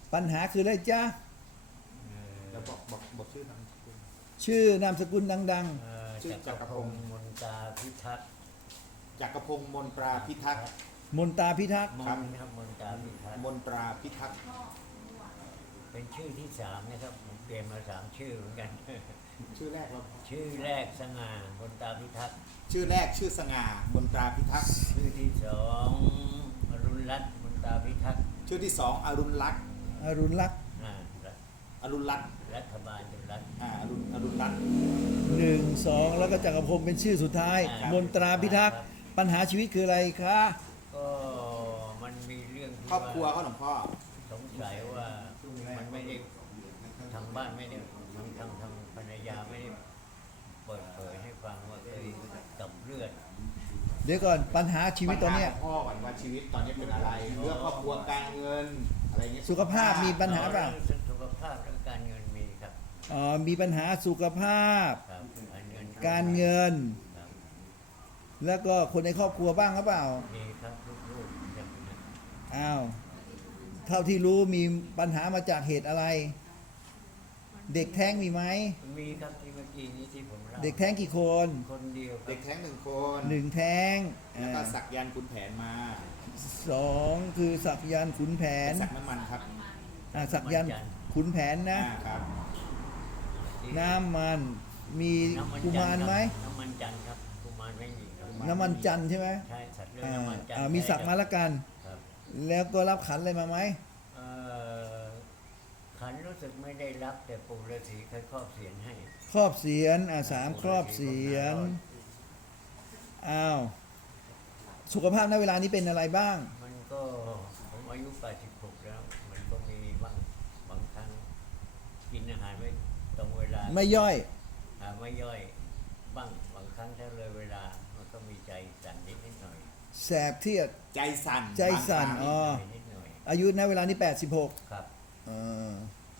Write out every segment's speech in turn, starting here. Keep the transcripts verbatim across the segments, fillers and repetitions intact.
ปัญหาคืออะไรจ๊ะแล้วบอกบอกบอกชื่อนามสกุลชื่อนามสกุลดังเอ่อชื่อจักรพงศ์มนตราพิทักษ์จักรพงศ์มนตราพิทักษ์ๆ มนตาพิทักษ์มนครับมนตราพิทักษ์มนตราพิทักษ์เป็นชื่อที่สามนะครับผมเปลี่ยนมาสามชื่อเหมือนกันชื่อแรกเราชื่อแรกสง่ามนตราพิทักษ์ชื่อแรกชื่อสง่ามนตราพิทักษ์ชื่อที่สองอรุณรัตน์มนตราพิทักษ์ชื่อที่สองอรุณลักษณ์อรุณลักษณ์อ่ารัฐอรุณรัตน์รัฐบาลจุรัฐอ่าอรุณอรุณรัตน์หนึ่งสองแล้วก็จักรพงศ์เป็นชื่อสุดท้ายครับมนตราพิทักษ์ปัญหาชีวิตคืออะไรคะก็มันมีเรื่องที่ครอบครัวเขาหลวงพ่อสงสัยว่ามันไม่ได้ทางบ้านไม่ได้ทางทางทางภรรยาไม่ได้เปิดเผยให้ฟังว่าเคยกับเลือดเดี๋ยวก่อนปัญหาชีวิตตอนเนี้ยปัญหาของพ่อก่อนว่าชีวิตตอนนี้เป็นอะไรเรื่องครอบครัวการเงินอะไรเงี้ยสุขภาพมีปัญหาเปล่าสุขภาพและการเงินมีครับอ๋อมีปัญหาสุขภาพครับการเงินการเงินครับแล้วก็คนในครอบครัวบ้างหรือเปล่ามีครับลูกๆครับอ้าวเท่าที่รู้มีปัญหามาจากเหตุอะไร เด็กแท้งมีไหมมีครับที่เมื่อกี้นี้ที่ผมเล่าเด็กแท้งกี่คนคนเดียวครับเด็กแท้งหนึ่งคนหนึ่งแท้งแล้วก็อ่าสักยันต์ขุนแผนมาสองคือสักยันต์ขุนแผนสักน้ำมันครับอ่าสักยันต์ขุนแผนนะอ่าครับน้ำมันมีน้ำมันกุจัมาน รทไหมน้ำมันจันทร์ครับกุมารไม่มีครับน้ำมันจันทร์ใช่ไหมใช่สัตว์เรื่องอ่าน้ำมันจันทอ่าร์มีสักมาใช่ละกันครับแล้วก็รับขันอะไรมาไหมเอ่อขันรู้สึกไม่ได้รับแต่ปู่ฤาษีเคยครอบเสียนให้ครอบเสียนอ่าสามครอบเสียนอ้าวสุขภาพณเวลานี้เป็นอะไรบ้างมันก็ผมอายุแปดสิบหกแล้ว มันก็มีบางบางครั้งกินอาหารไม่ตรงเวลาไม่ย่อยหาไม่ย่อยบ้างบางครั้งถ้าเลยเวลา มันก็มีใจสั่นนิดนิดหน่อยแสบเทียดใจสั่นใจสั่นบางครั้งอ๋อนิดหน่อยอายุณเวลานี้แปดสิบหกครับอ่า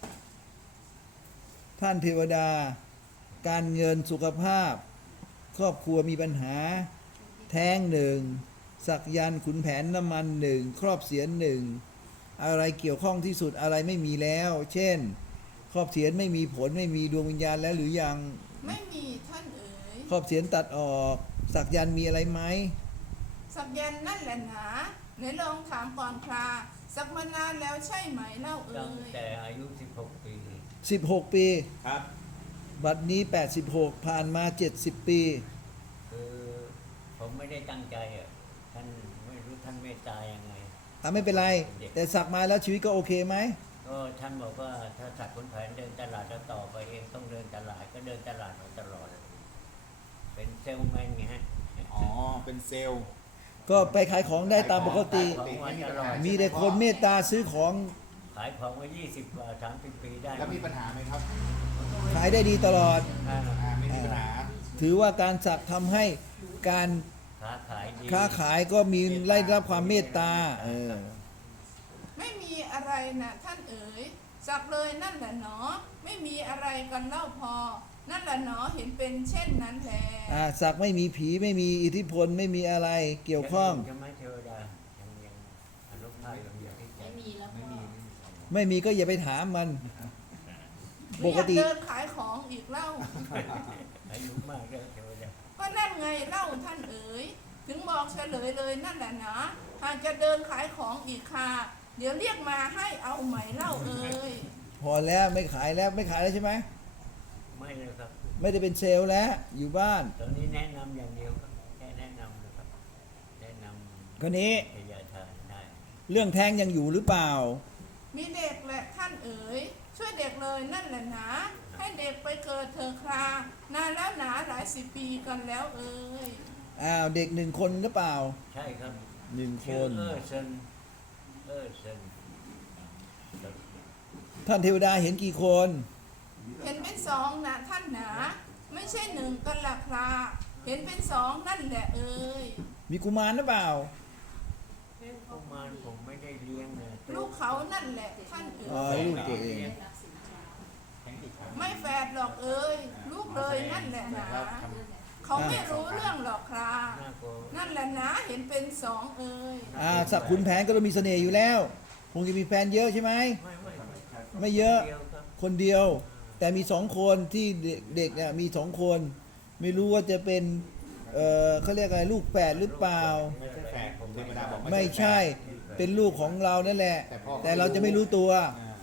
ท่านเทวดา การเงินสุขภาพ ครอบครัวมีปัญหา แท้งหนึ่งสักยันต์ขุนแผนน้ำมันหนึ่งครอบเสียนหนึ่งอะไรเกี่ยวข้องที่สุดอะไรไม่มีแล้ว เช่น ครอบเสียนไม่มีผลไม่มีดวงวิญญาณแล้วหรือยังไม่มีท่านเอ๋ยครอบเสียนตัดออก สักยันต์มีอะไรไหมสักยันต์นั่นแหละหนาไหนลองถามก่อนคราสักมานานแล้วใช่ไหมเล่าเอ๋ตั้งยแต่อายุสิบหกปีสิบหก ปีครับบัดนี้แปดสิบหกผ่านมาเจ็ดสิบปีคือผมไม่ได้ตั้งใจอ่ะท่านไม่รู้ท่านเมตตายังไงอ่ะไม่เป็นไร แต่สักมาแล้วชีวิตก็โอเคไหมก็ท่านบอกว่าถ้าสัตว์คนแผนเดินตลาดแล้วต่อไปเองต้องเดินตลาดก็เดินตลาดมาตลอด เป็นเซลล์แมนไงฮะอ๋อเป็นเซลล์ก็ไปขายของได้ตามปกติขายของมาตลอดมีแต่คนเมตตาซื้อของขายของมายี่สิบกว่าสามสิบปีได้แล้วมีปัญหาไหมครับขายได้ดีตลอดอ่าอ่าไม่มีปัญหาถือว่าการสักทำให้การค้าขายดีค้าขายก็มีไล่รับความเมตตาเออไม่มีอะไรนะท่านเอ๋ยสักเลยนั่นแหละหนอ ไม่มีอะไรกันเล่าพอ นั่นแหละหนอเห็นเป็นเช่นนั้นแลอ่าสักไม่มีผีไม่มีอิทธิพลไม่มีอะไรเกี่ยวข้องจะไม่เทวดายังยังอนุภาพยังอยู่ที่ใจไม่มีแล้วพ่อไม่มีก็อย่าไปถามมัน ปไม่กอยากติเดินขายของอีกเล่าอายุมากแล้วเทวดาก็นั่นไงเล่าท่านเอ๋ยถึงบอกเฉลยเลยนั่นแหละนะหากจะเดินขายของอีกค่ะ เดี๋ยวเรียกมาให้เอาไหมเล่าเอ๋ยพอแล้วไม่ขายแล้วไม่ขายแล้วใช่ไหมไม่เลยครับไม่ได้เป็นเซลล์แล้วอยู่บ้านตอนนี้แนะนำอย่างเดียวครับแค่แนะนำนะครับ แนะนำคนนี้พยาทานได้เรื่องแท้งยังอยู่หรือเปล่ามีเด็กแหละท่านเอ๋ยช่วยเด็กเลยนั่นแหละนะให้เด็กไปเกิดเธอะครานานแล้วหนาหลายสิบปีกันแล้วเอ๋ยอ้าวเด็กหนึ่งคนหรือเปล่าใช่ครับหนึ่งคชื่อน เออเซนเออเซนท่านเทวดาเห็นกี่คนเห็นเป็นสองนะท่านหนาไม่ใช่หนึ่งกันละคราเห็นเป็นสองนั่นแหละเอ๋ยมีกุมารหรือเปล่าประมาณผมไม่ได้เลี้ยงนะลูกเขานั่นแหละท่านเอ๋อ๋อย ลูกตัวเองไม่แฝดหรอกเอ๋ยลูกเลยนั่นแหละหนาเขาไม่รู้เรื่องหรอกคราน่ากลัวนั่นแหละนะเห็นเป็นสองเอ๋ยอ่าสักขุนแผนก็ต้องมีเสน่ห์อยู่แล้ว คงจะมีแฟนเยอะใช่ไหมไม่ไม่ไม่เยอะเดียวครับคนเดียว แต่มีสองคนที่เด็กเด็กเนี่ยมีสองคน ไม่รู้ว่าจะเป็นเออเขาเรียกอะไรลูกแฝดหรือเปล่าไม่ใช่แฝดผมเทวดาบอกไม่ใช่เป็นลูกของเรานั่นแหละแต่พ่อแต่เราจะไม่รู้ตัวอ่า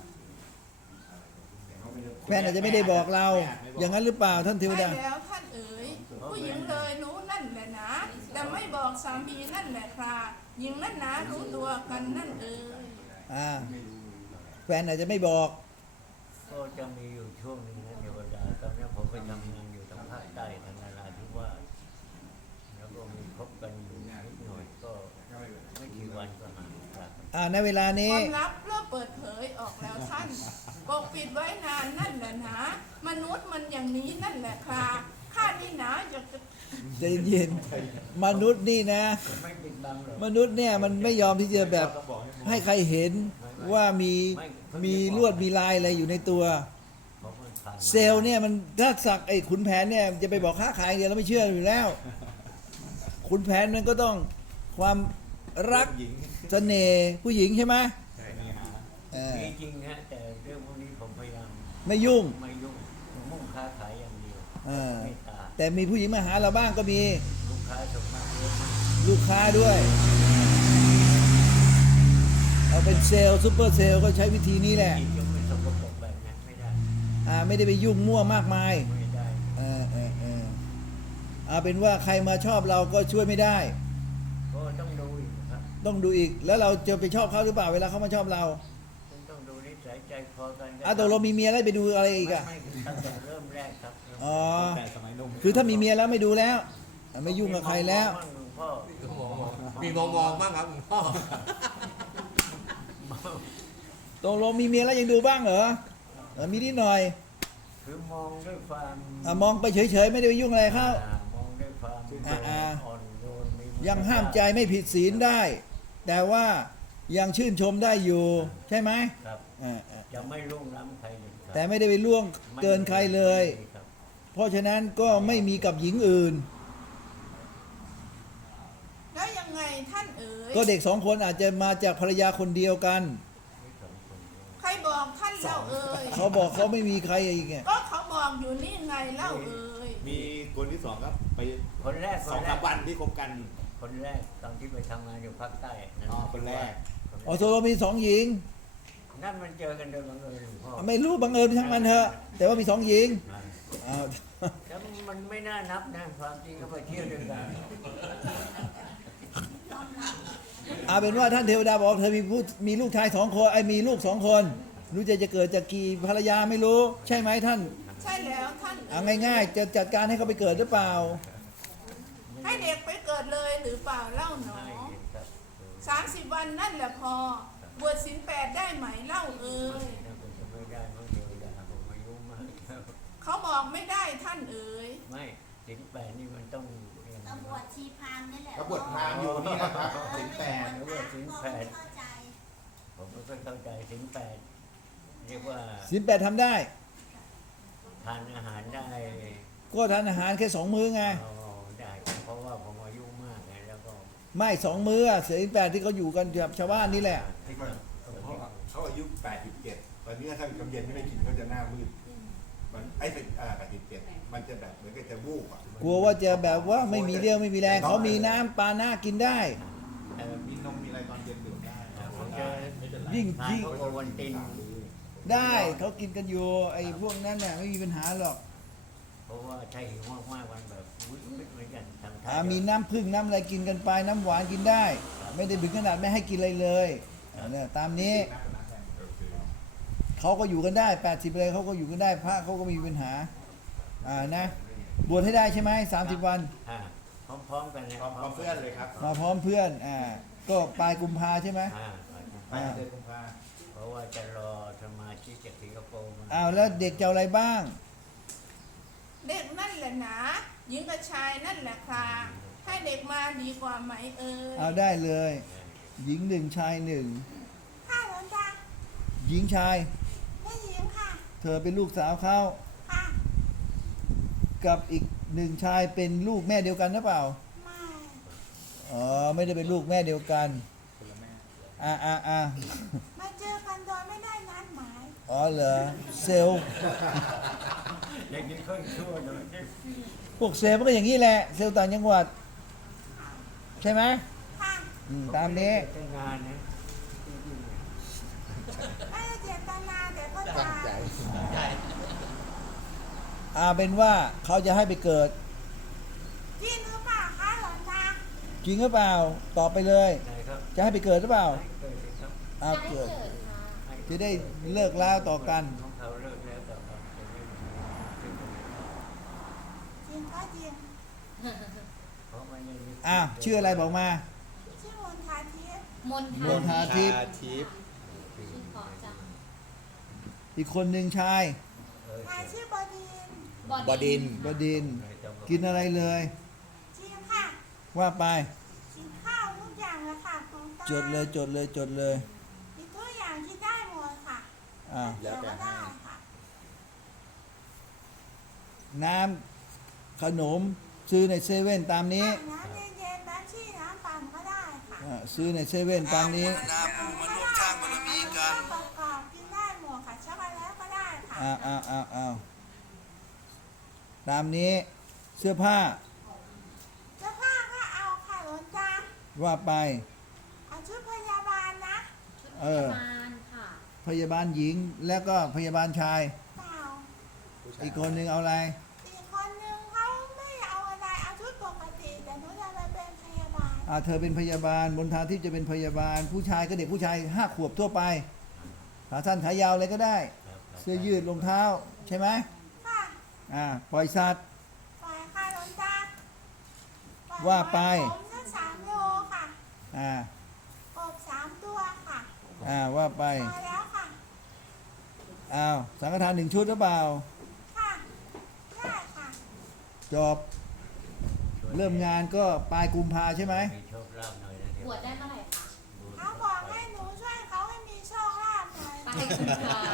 แฟนอาจจะไม่ได้บอกเรา อย่างนั้นหรือเปล่าท่านเทวใช่ดาแล้วท่านเอ๋ยผู้หญิงเลยรู้นั่นแหละนะแต่ไม่บอกสามีนั่นแหละค่ะหญิงนั่นนะรู้ตัวกันนั่นเอ๋ยอ่าแฟนอาจจะไม่บอกก็จะมีอยู่ช่วงหนึงนะเทวดาตอนนี้ผมไปทำงานอยู่ทางภาคใต้ทางนาราธิวาสแล้วก็มีคบกันอยู่นิดหน่อยก็ไม่กี่วันก็หายครับอ่าในเวลาคนี้วามลับเริ่มเปิดเผยออกแล้วท่านปกปิดไว้นานนั่นแหละนะมนุษย์มันอย่างนี้นั่นแหละค่ะข้านี่นะจะใจเย็นมนุษย์นี่นะไม่ปิดบังหรอกมนุษย์เนี่ยมันไม่ยอมที่จะแบบให้ใครเห็นว่ามีมีลวดมีลายอะไรอยู่ในตัวเพราะมันผ่านมาเซลล์เนี่ยมันถ้าสักไอ้ขุนแผนเนี่ยจะไปบอกค้าขายอย่างเดียวเราไม่เชื่ออยู่แล้ว ขุนแผนมันก็ต้องความรักหญิงเสน่ห์ผู้หญิงใช่ไหมมีหาเออมีจริงฮะแต่เรื่องพวกนี้ผมพยายามไม่ยุ่งไม่ยุ่งมุ่งค้าขายอย่างเดียวเออไม่ตาแต่มีผู้หญิงมาหาเราบ้างก็มีลูกค้าส่วนมากเยอะมากลูกค้าด้วยเอาเป็นเซลล์ซูเปอร์เซลล์ก็ใช้วิธีนี้แหละจิตยังไม่สกปรกแบบนั้นไม่ได้อ่าไม่ได้ไปยุ่งมั่วมากมายไม่ได้เออเออเออเอาเป็นว่าใครมาชอบเราก็ช่วยไม่ได้ก็ต้องดูอีกนะครับต้องดูอีกแล้วเราจะไปชอบเขาหรือเปล่าเวลาเขามาชอบเราต้องต้องดูนิสัยใจคอกันอ่ะตกลงมีเมียแล้วไปดูอะไรอีกอ่ะไม่ไม่ตั้งแต่เริ่มแรกครับอ๋อแต่สมัยหนุ่มคือถ้ามีเมียแล้วไม่ดูแล้วอ่ะไม่ยุ่งกับใครแล้วมองๆบ้างหลวงพ่อมีมองมองๆบ้างครับหลวงพ่อตกลงมีเมียแล้วยังดูบ้างเหรอเออมีนิดหน่อยคือมองด้วยความอ่ะมองไปเฉยๆไม่ได้ไปยุ่งอะไรเขาอ่ามองด้วยความอ่าอ่อนโยนมียังห้ามใจไม่ผิดศีลได้ แต่ว่ายังชื่นชมได้อยู่ ใช่ไหมครับอ่าอ่าจะไม่ล่วงล้ำใครเลยครับแต่ไม่ได้ไปล่วงเกินใครเลยไม่มีครับเพราะฉะนั้นก็ไม่มีกับหญิงอื่นแล้วยังไงท่านเอ๋ยก็เด็กสองคนอาจจะมาจากภรรยาคนเดียวกันไม่สมควรเลยใครบอกท่านเล่าเอ๋ยเขาบอกเขาไม่มีใครอีกไงก็เขาบอกอยู่นี่ไงเล่าเอ๋ยมีคนที่สองครับไปคนแรกคสองนแรสาก มวันที่คบกันคนแรกตอนที่ไปทำงานอยู่ภาคใต้นั่นอ๋อคนแรกอ๋อโซโลมีสองหญิงนั่นมันเจอกันโดยบังเอิญหลวงพ่อไม่รู้บังเอิญช่างมันเถอะ แต่ว่ามีสองหญิงอ่าอ้าวแล้วมันไม่น่านับนะความจริงก็ไปเที่ยวด้วยกันเอาเป็นว่าท่านเทวดาบอกเธอมีผู้มีลูกชายสองคนไอ้มีลูกสองคนรู้จะจะเกิดจากกี่ภรรยาไม่รู้ ใช่ไหมท่านใช่แล้วท่านเอาง่ายๆ จะจัดการให้เขาไปเกิดหรือเปล่าให้เด็กไปเกิดเลยหรือเปล่าเล่าหนอไม่เห็นครับเออสามสิบวันนั่นแหละพอบวชศีลแปดได้ไหมเล่าเอ๋ยถ้าผมจะไม่ได้มั้งเทวดาผมอายุมากแล้วเขาบอกไม่ได้ท่านเอ๋ยไม่สิงแปดนี่มันต้องอย่างตำรวจชีพรามนี่แหละแล้วบทพราหมณ์อยู่นี่นะครับสิงแปดแล้วว่าสิงแปดเข้าใจผมไม่ค่อยเข้าใจสิงแปดเรียกว่าสินแปดทำได้ทานอาหารได้ก็ทานอาหารแค่สองมื้อไงเอาได้เพราะว่าผมอายุมากไงแล้วก็ไม่สองมื้ออะสินแปดที่เขาอยู่กันแบบชาวบ้านนี่แหละที่เขาเขาเขาอายุแปดสิบเจ็ดตอนนี้ถ้าเป็นกำเย็นไม่กินก็จะหน้ามืดมันไอ้เป็นอ่าแปดสิบเจ็ดมันจะแบบเหมือนกับจะวูบอ่ะกลัวว่าจะแบบว่าไม่มีเรี่ยวไม่มีแรงเขามีน้ำปลาหน้ากินได้เอ่อมีนมมีอะไรตอนเย็นดื่มได้ผมจะยิ่งทานยิ่งพวกโอวันตินได้เขากินกันอยู่ไอ้พวกนั้นน่ะไม่มีปัญหาหรอกเพราะว่าถ้าหิวมากๆมันแบบวิ่งเหมือนกันทางไทยอ่ามีน้ำผึ้งน้ำอะไรกินกันไปน้ำหวานกินได้ ไม่ได้ถึงขนาดไม่ให้กินอะไรเลยอ่าเนี่ยตามนี้เขาก็อยู่กันได้แปดสิบเลยเขาก็อยู่กันได้พระเขาก็ไมมีปัญหาอ่านะบวชให้ได้ใช่ไหมสามสิบวันอ่าพร้อมๆกันนะพร้อมพร้อมเพื่อนเลยครับมาพร้อมเพื่อนอ่าก็ปลายกุมภาใช่ไหมอ่าไปเดือนกุมภาเพราะว่าจะรอสมาชิกจากสิงคโปร์มาอ้าวแล้วเด็กจะเอาอะไรบ้างเด็กนั่นแหละนะหญิงกับชายนั่นแหละค่ะให้เด็กมาดีกว่าไหมเอ่ยเอาได้เลย หญิงหนึ่งชายหนึ่งค่ะหลวงตาหญิงชายไม่หญิงค่ะเธอเป็นลูกสาวเขาค่ะกับอีกหนึ่งชายเป็นลูกแม่เดียวกันหรือเปล่าไม่อ๋อไม่ได้เป็นลูกแม่เดียวกันคนละแม่อ่าอ่าอ่ามาเจอกันโดยไม่ได้นัดหมายอ๋อเหรอเซลล์อย่างนี้ค่อยชั่วหน่อยพวกเซลล์มันก็อย่างนี้แหละเซลล์ต่างจังหวัด ใช่ไหมค่ะอืมตามนี้แต่งานนะไม่ได้เจตนาแต่ก็ตายอาเป็นว่าเขาจะให้ไปเกิดจริงหรือเปล่าคะหลวงตาจริงหรือเปล่าตอบไปเลยไหนครับจะให้ไปเกิดหรือเปล่าให้เกิดสิครับอาเกิดให้จะได้เลิกแล้วต่อกันของเขาเลิกแล้วต่อกันจะไม่มีซึ่งตรงนี้จริงก็จริงเพราะมันยังมีอ้าวชื่ออะไรบอกมาชื่อมนทาทิพย์มนมณฑาทิพย์ทิพย์ชื่อเพราะจังอีกคนหนึ่งชายเออชายชื่อบดินทร์บดินทร์บดินทร์กินอะไรเลยจริงค่ะว่าไปกินข้าวทุกอย่างเลยค่ะหลวงตาจดเลยจดเลยจดเลยกินทุกอย่างที่ได้หมดค่ะอ่าแต่ก็ได้ค่ะน้ำขนมซื้อในเซเว่นตามนี้น้ำเย็นๆน้ำชี่น้ำปั่นก็ได้ค่ะอ่าซื้อในเซเว่นตามนี้น้ำปูมาร่วมสร้างบารมีกันกรอบๆกินได้หมดค่ะช็อกโกแลตก็ได้ค่ะอ้าวอ้าวอ้าวอ้าวตามนี้เสื้อผ้าเสื้อผ้าก็เอาค่ะหลวงตาว่าไปเอาชุดพยาบาลนะเออมานค่ะพยาบาลหญิงแล้วก็พยาบาลชายเปล่าอีกคนหนึ่งเอาอะไรอีกคนนึงเขาไม่เอาอะไรเอาชุดปกติแต่หนูจะไปเป็นพยาบาลอ่าเธอเป็นพยาบาลบนทาทิพย์จะเป็นพยาบาล ผู้ชายก็เด็กผู้ชายห้าขวบทั่วไปขาสั้นขายาวอะไรก็ได้ เสื้อยืดรองเท้าใช่ไหมค่ะอ่าปล่อยสัตว์ปล่อยค่ะหลวงตาปล่อยว่าไปผมสักสามโลค่ะอ่ากบสามตัวค่ะอ่าว่าไปพอแล้วค่ะอ้าวสังฆทานหนึ่งชุดหรือเปล่าค่ะได้ค่ะจบเริ่มงานก็ปลายกุมภาใช่ไหมมีโชคลาภหน่อยนะเดี๋ยวบวชได้เมื่อไหร่คะเขาบอกให้หนูช่วยเขาให้มีโชคลาภหน่อยปลายกุมภา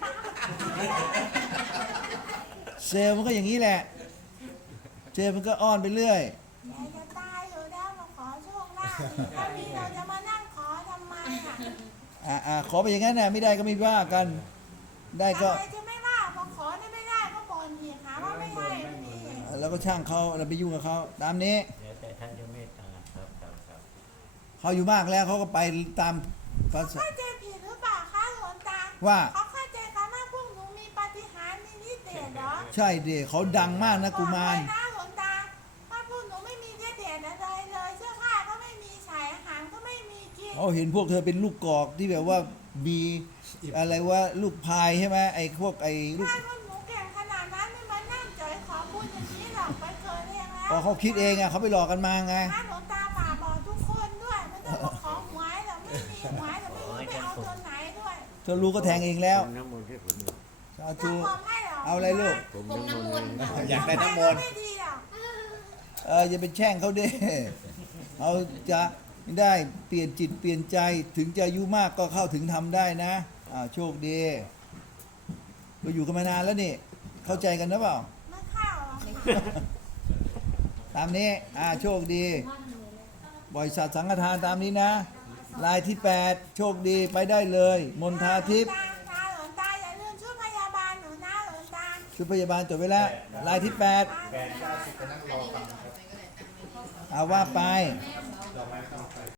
เซลล์มันก็อย่างนี้แหละเซลล์มันก็อ้อนไปเรื่อยแกจะตายอยู่แล้วมาขอโชคลาภอีกถ้ามีเราจะมานั่งขอทำไมอ่ะอ่าอ่าขอไปอย่างนั้นนะไม่ได้ก็ไม่ว่ากัน ได้ก็อะไรจะไม่ว่าพอขอได้ไม่ได้ก็บ่นอีกหาว่าไม่ให้ไม่มีแล้วก็ช่างเขาเราไปยุ่งกับเขาตามนี้แล้วแต่ท่านจะเมตตาครับครับครับเขาอยู่มากแล้วเขาก็ไปตามภาษาเข้าใจผิดหรือเปล่าคะหลวงตาว่าเขาเข้าใจกันว่าพวกหนูมีปาฏิหาริย์มีนิเดชเหรอใช่เด็กเขาดังมากนะกุมารบอกไว้นะหลวงตาว่าพวกหนูไม่มีนิเดชอะไรเลยเสื้อผ้าก็ไม่มีใส่อาหารก็ไม่มีกินเขาเห็นพวกเธอเป็นลูกกอกที่แบบว่ามีอะไรว่าลูกพายใช่ไหมไอ้พวกไอ้ลูกถ้าพวกหนูเก่งขนาดนั้นไม่มานั่งเฉยขอบุญอย่างนี้หรอกไปเกิดเองแล้วพอเขาคิดเองอ่ะเขาไปหลอกกันมาไงถ้าหลวงตาฝากบอกทุกคนด้วยไม่ต้องมาขอหวยแต่ไม่มีหวยแต่ไม่รู้ไปเอาตัวไหนด้วยเธอรู้ก็แทงเองแล้วน้ำมนต์ให้ผมหน่อยสาจะธุขอให้หรอเอาอะไรลูกผมผมน้ำมน้ำมนนต์ต์ให้อยากได้น้ำมนต์ไม่ดีหรอกเอออย่าไปแช่งเขาเด้เอาจะได้เปลี่ยนจิตเปลี่ยนใจถึงจะอายุมากก็เข้าถึงทำได้นะอ่าโชคดีก็อยู่กันมานานแล้วนี่เข้าใจกันนะเปล่าไม่เข้าหรอกค่ะตามนี้อ่าโชคดี บริษัทสังฆทานตามนี้นะ ลายที่ แปด โชคดีไปได้เลย มนทาทิพย์หลวงตาหลวงตาอย่าลืมชุดพยาบาลหนูนะหลวงตาชุดพยาบาลจดไว้แล้ว ลายที่ แปดแปดเก้าสิบไปนั่งรอฟังครับอาว่าไป